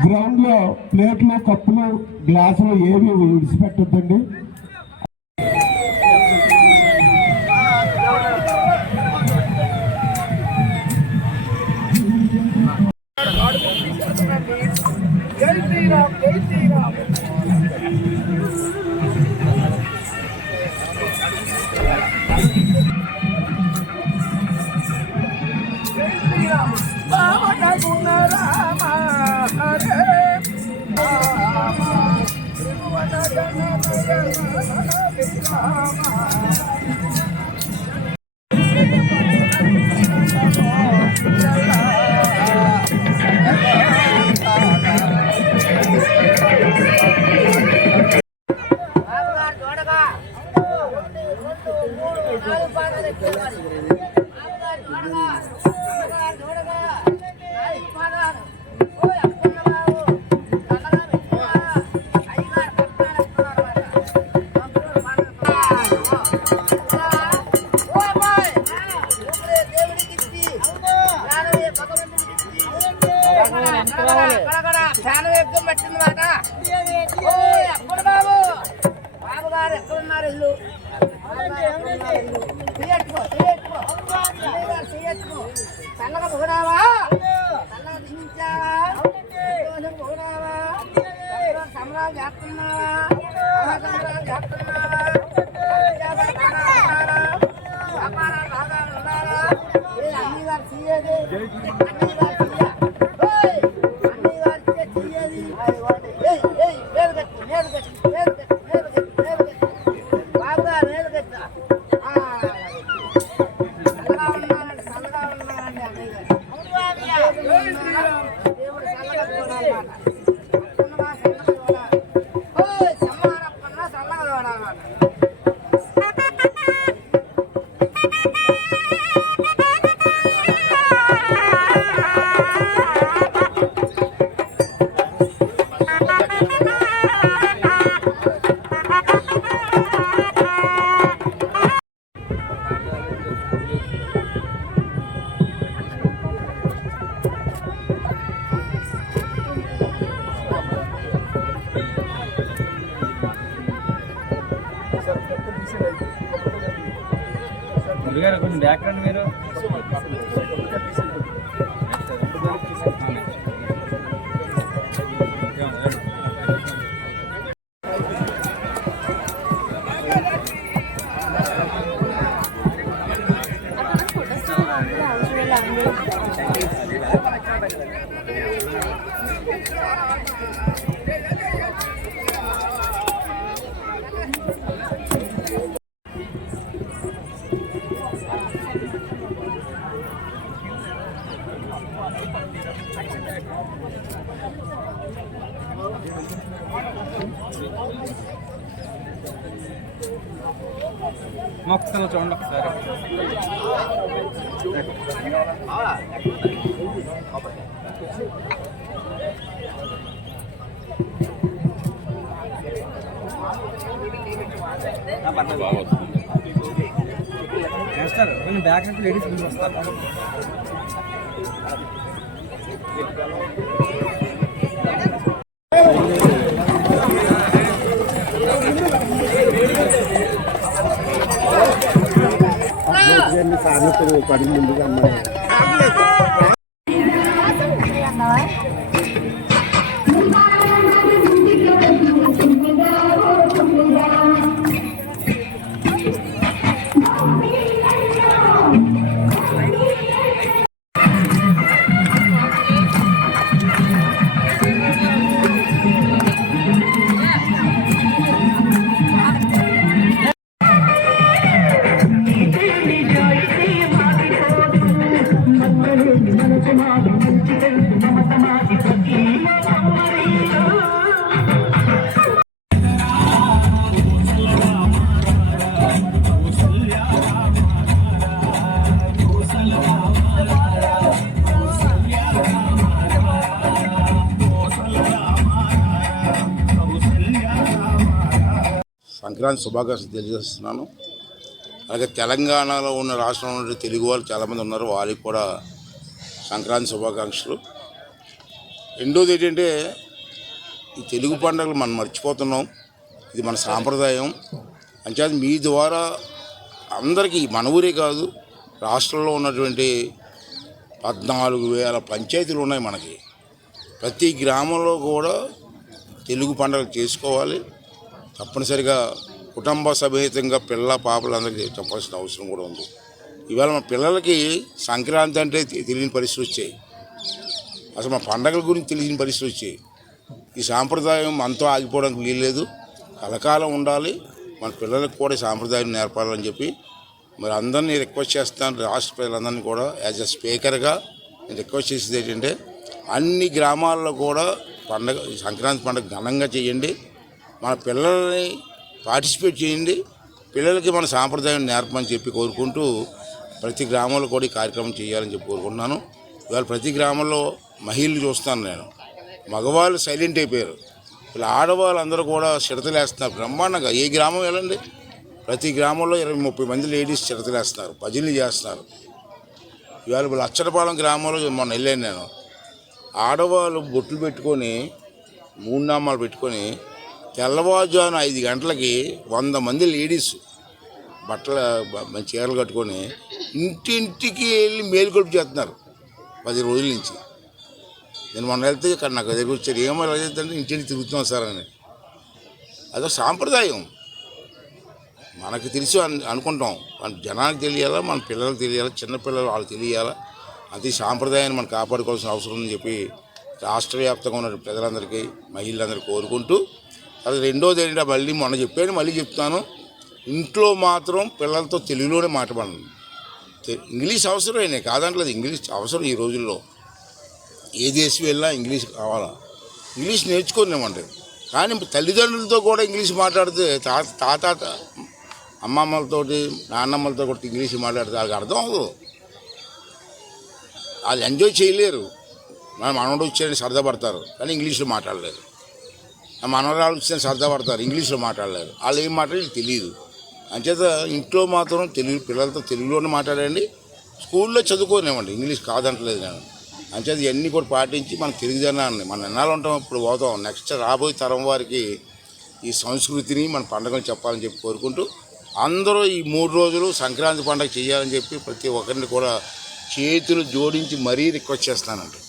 గ్రౌండ్లో ప్లేట్లు, కప్పులు, గ్లాసులు ఏవి విడిచిపెట్టొద్దండి. జై శ్రీరామ్, జై శ్రీరామ్. బాబుగారు ఎక్కడున్నారు? ఇల్లు చల్లగా పొగడావా, చల్లగా దించావా, పొగడావా, సంబరాలు చేస్తున్నావా, సంబరాలు చేస్తున్నావా, వ్యాపారాలు బాగా ఉన్నారా? అన్ని గారు తీయదు, అన్ని గారు తీయది, మేలు కట్టి మేలు కట్టి మేలు కట్టి మేలు కట్టి మేలు కట్టి బాబుగా మేలు కట్ట. చల్లగా ఉన్నానండి, చల్లగా ఉన్నానండి అన్నయ్య గారు. దేవుడు చల్లగా చూడాలన్నమాట. చల్లగా చూడాలి. సమ్మానప్పన్నా చల్లగా చూడాలన్నమాట. కొంచెం బ్యాక్గ్రౌండ్ మీరు మొక్కలు చూడండి ఒకసారి. వేస్తారు కొంచెం బ్యాక్ నుంచి లేడీస్ ముందు వస్తారు. సార్లు పడి ముందుగా అమ్మాయి సంక్రాంతి శుభాకాంక్షలు తెలియజేస్తున్నాను. అలాగే తెలంగాణలో ఉన్న రాష్ట్రంలో ఉన్న తెలుగు వాళ్ళు చాలామంది ఉన్నారు, వాళ్ళకి కూడా సంక్రాంతి శుభాకాంక్షలు. రెండోది ఏంటంటే ఈ తెలుగు పండుగలు మనం మర్చిపోతున్నాం. ఇది మన సాంప్రదాయం. అంచేది మీ ద్వారా అందరికీ మన ఊరే కాదు, రాష్ట్రంలో ఉన్నటువంటి 14,000 పంచాయతీలు ఉన్నాయి మనకి. ప్రతి గ్రామంలో కూడా తెలుగు పండుగలు చేసుకోవాలి. తప్పనిసరిగా కుటుంబ సమేతంగా పిల్ల పాపలందరికీ చెప్పాల్సిన అవసరం కూడా ఉంది. ఇవాళ మన పిల్లలకి సంక్రాంతి అంటే తెలియని పరిస్థితులు వచ్చాయి. అసలు మన పండగల గురించి తెలియని పరిస్థితులు వచ్చాయి. ఈ సాంప్రదాయం మనతో ఆగిపోవడానికి వీల్లేదు, కలకాలం ఉండాలి. మన పిల్లలకు కూడా ఈ సాంప్రదాయం నేర్పాలని చెప్పి మరి అందరినీ రిక్వెస్ట్ చేస్తాను. రాష్ట్ర ప్రజలందరినీ కూడా యాజ్ ఎ స్పీకర్గా నేను రిక్వెస్ట్ చేసేది ఏంటంటే అన్ని గ్రామాల్లో కూడా పండగ సంక్రాంతి పండుగ ఘనంగా చేయండి. మన పిల్లల్ని పార్టిసిపేట్ చేయండి. పిల్లలకి మన సాంప్రదాయం నేర్పమని చెప్పి కోరుకుంటూ ప్రతి గ్రామంలో కూడా ఈ కార్యక్రమం చేయాలని చెప్పి కోరుకుంటున్నాను. ఇవాళ ప్రతి గ్రామంలో మహిళలు చూస్తాను నేను. మగవాళ్ళు సైలెంట్ అయిపోయారు. ఇలా ఆడవాళ్ళందరూ కూడా చిడతలేస్తున్నారు బ్రహ్మాండంగా. ఏ గ్రామం వెళ్ళండి, ప్రతి గ్రామంలో 20-30 మంది లేడీస్ చిడతలేస్తున్నారు, భజనలు చేస్తున్నారు. ఇవాళ లచ్చటపాలెం గ్రామంలో మొన్న వెళ్ళాను నేను. ఆడవాళ్ళు బొట్లు పెట్టుకొని 3 నామాలు పెట్టుకొని తెల్లవారుజామున 5 గంటలకి 100 మంది లేడీస్ బట్టలు మంచి చీరలు కట్టుకొని ఇంటింటికి వెళ్ళి మేలుకొలుపు చేస్తున్నారు 10 రోజుల నుంచి. నేను మొన్న వెళ్తే ఇక్కడ నాకు దగ్గర వచ్చారు, ఏమో చేద్దంటే ఇంటింటికి తిరుగుతున్నాం సార్ అని. అదో సాంప్రదాయం. మనకు తెలుసు అనుకుంటాం, మన జనానికి తెలియాలా, మన పిల్లలకు తెలియాలా, చిన్నపిల్లలు వాళ్ళకి తెలియాలా. అది సాంప్రదాయాన్ని మనం కాపాడుకోవాల్సిన అవసరం ఉందని చెప్పి రాష్ట్ర వ్యాప్తంగా ఉన్న ప్రజలందరికీ మహిళలందరికీ కోరుకుంటూ, అది రెండోది ఏంటంటే మళ్ళీ మొన్న చెప్పాను మళ్ళీ చెప్తాను, ఇంట్లో మాత్రం పిల్లలతో తెలుగులోనే మాట్లాడండి. ఇంగ్లీష్ అవసరమే కాదంటలేదు, ఇంగ్లీష్ అవసరం ఈ రోజుల్లో. ఏ దేశం వెళ్ళినా ఇంగ్లీష్ కావాలా, ఇంగ్లీష్ నేర్చుకున్నామంటే. కానీ తల్లిదండ్రులతో కూడా ఇంగ్లీష్ మాట్లాడితే తాత అమ్మమ్మలతోటి నాన్నమ్మలతో కూడా ఇంగ్లీష్ మాట్లాడితే వాళ్ళకి అర్థం అవ్వదు, వాళ్ళు ఎంజాయ్ చేయలేరు. మన మనవడు వచ్చారని సరదా పడతారు కానీ ఇంగ్లీష్లో మాట్లాడలేరు. మనవరాలు వచ్చారని సరదా పడతారు, ఇంగ్లీష్లో మాట్లాడలేరు. వాళ్ళు ఏం మాట్లాడి తెలియదు. అంచేత ఇంట్లో మాత్రం తెలుగు పిల్లలతో తెలుగులోనే మాట్లాడండి. స్కూల్లో చదువుకోనివ్వండి, ఇంగ్లీష్ కాదంటలేదు నేను. అంచేత ఇవన్నీ కూడా పాటించి మన తెలుగుదనాన్ని మనం ఎన్నాళ్ళు ఉంటాం, ఇప్పుడు పోతాం. నెక్స్ట్ రాబోయే తరం వారికి ఈ సంస్కృతిని మన పండుగను చెప్పాలని చెప్పి కోరుకుంటూ అందరూ ఈ 3 రోజులు సంక్రాంతి పండుగ చేయాలని చెప్పి ప్రతి ఒక్కరిని కూడా చేతులు జోడించి మరీ రిక్వెస్ట్ చేస్తానండి.